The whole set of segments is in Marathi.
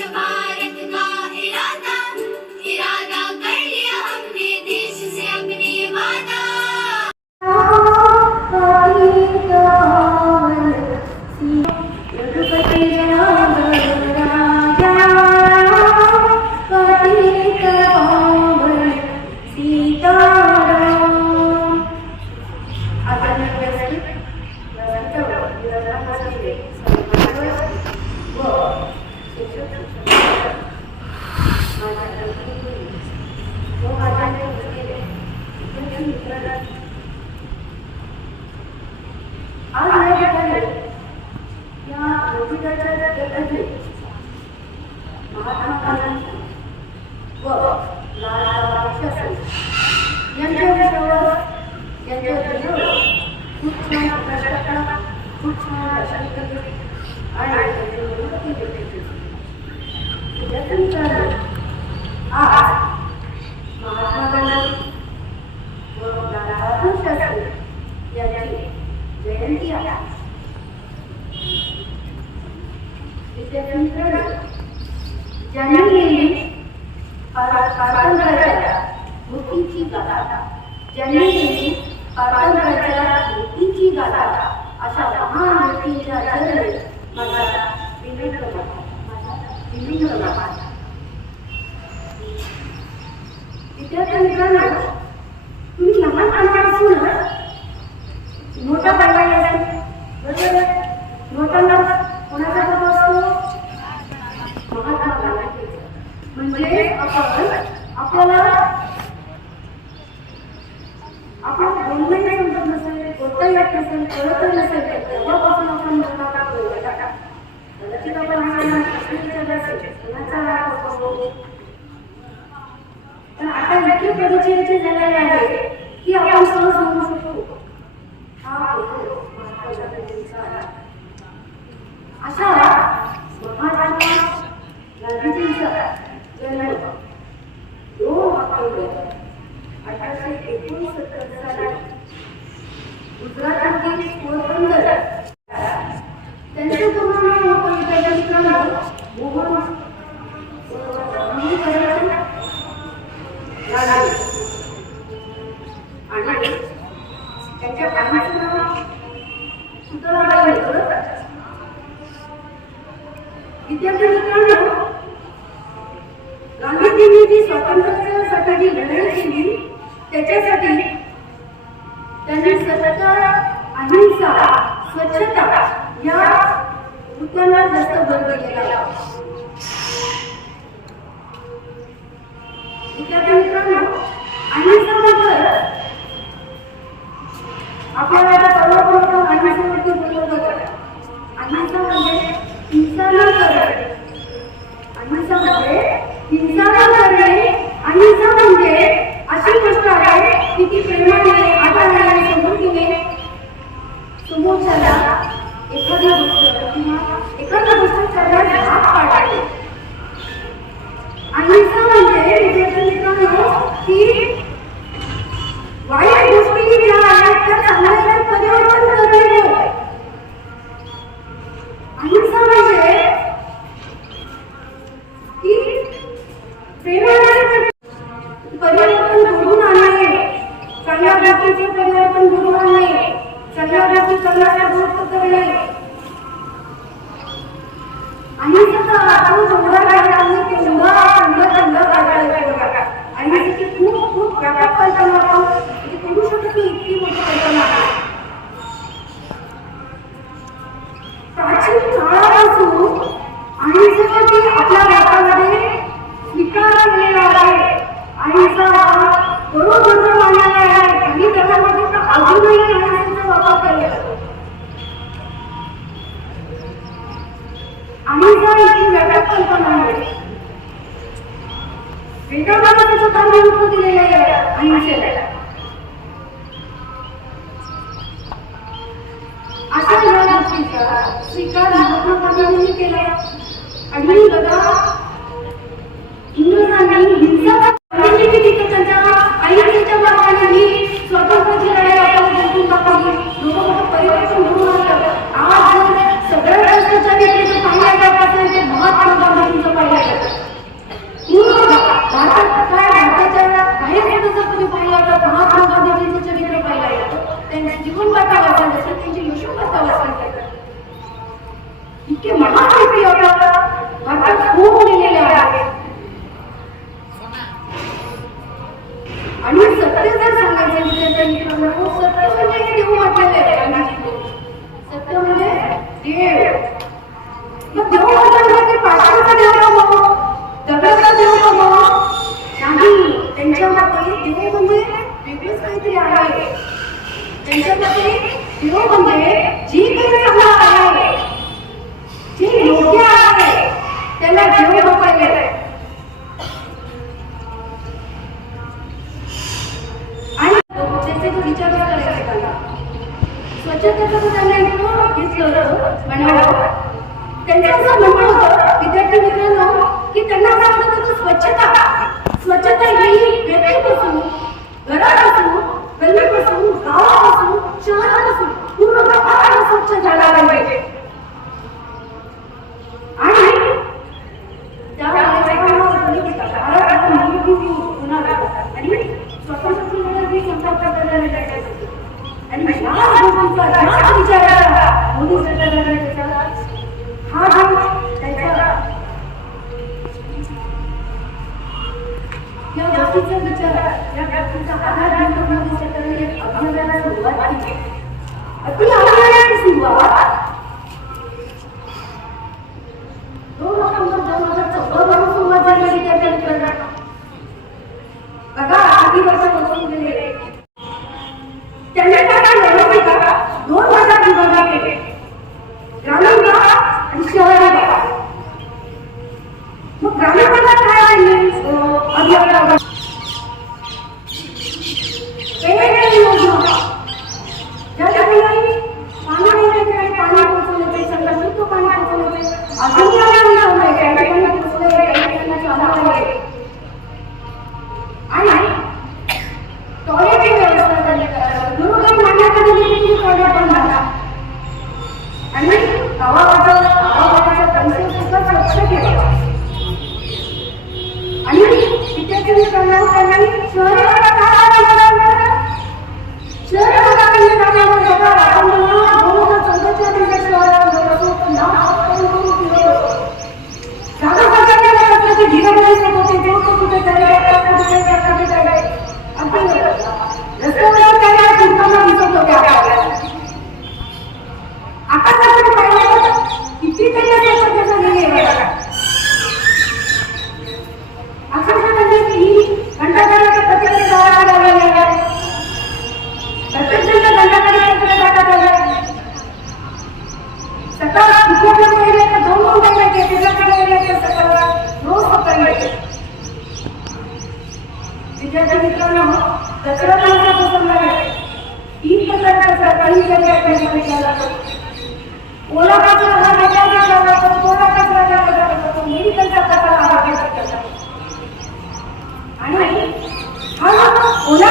to my. इंडिया विद्यापीठाला जननेने स्वातंत्र्याच्या स्मृतीची गाथा जननेने विद्यार्थी मित्रांनो तुम्ही लहानपणापासूनच मोठ्या पायवाया लोकांना कोणाचा धर्म असतो महात्मा गांधी पण आता इतकी परिचयाची आपण अशा महाराष्ट्र गांधीजींचा जन्म दोन ऑक्टोबर अठराशे एकोणसत्तर साली गुजरातमधील पोरबंदर स्वीकार केला. आणि इंग्रजांनी हिंसा आणि सत्य जर सांगायचं म्हणजे त्यांनी खूप सत्य म्हणजे देव म्हटलेलं आहे? गांधीजी सत्य म्हणजे देव. मग देव म्हटलं म्हणजे पाषाणचा देव नमो दगडाचा देव नमो नाही त्यांच्या मते देव म्हणजे वेगळंच काहीतरी आहे. त्यांच्या मते देव म्हणजे स्वच्छतेचं त्यांना असं म्हणणं होतं विद्यार्थी की त्यांना असं स्वच्छता स्वच्छता ही व्यक्तीपासून घरापासून गल्लीपासून गावापासून पूर्ण प्रकार स्वच्छ झाला पाहिजे आणि आणि स्वतःचा संघटना आणि याच गोष्टीचा याच विचाराचा मोदी सरकारला त्याच्याला हा जो त्याचा या गोष्टीचा विचार या गोष्टीचा आधार घेऊन मोदी सरकारने अभियानाला सुरुवात केली. अति अभियानाची सुरुवात ओला कचरा हा वेगळा वेगळा करतो कोरा कचरा वेगळा करतो कचरा हा आणि हा ओला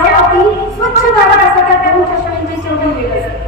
मिळवण्यासाठी स्वच्छ भारत असा त्या दोन चष्म्यांची जोडी दिली. असते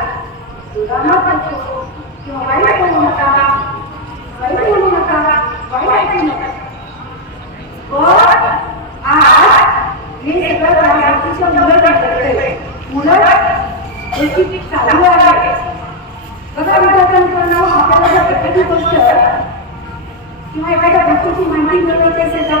दुरामा करतो मुलं करतंय मुलं गोष्टी चालू आहे बघा विद्यार्थ्यांकडनं आपल्याला जर एखादी किंवा एखाद्या गोष्टीची माहिती मिळवायची असेल तर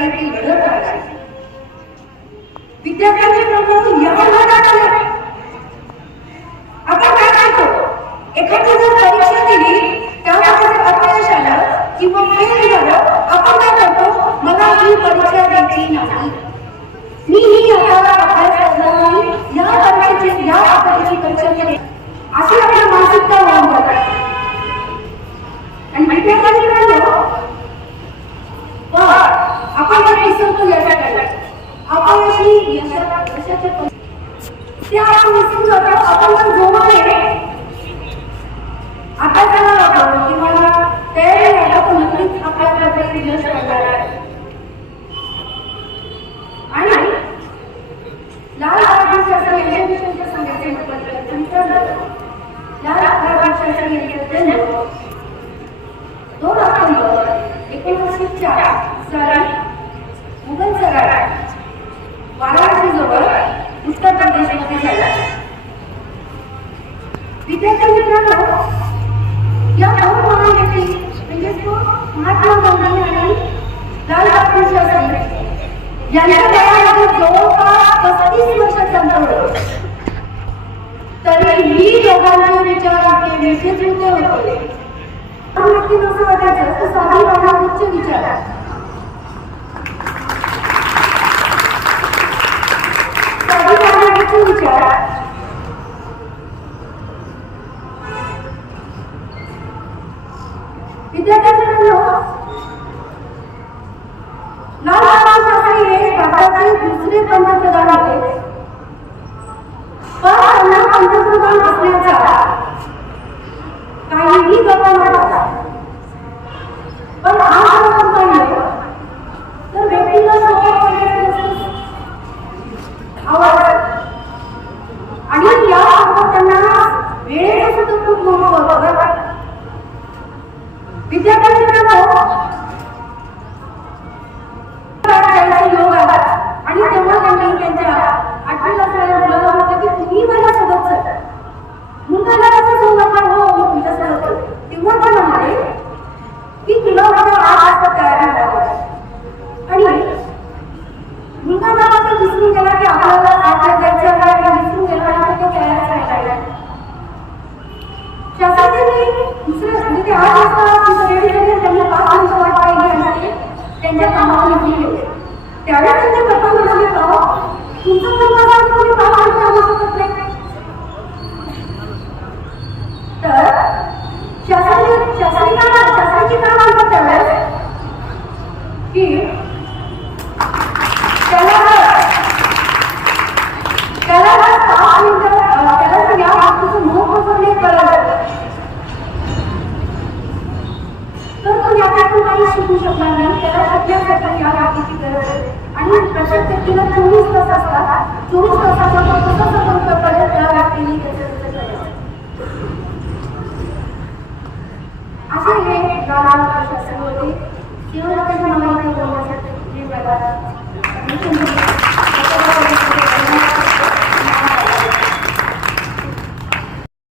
रीति गलत आ रही विद्या खेळामध्ये जवळपास पस्तीस वर्ष संपवले तरी ही दोघांचे विचार विशेष होते होते नक्की नसं वाटायचं तर स्वामी विचार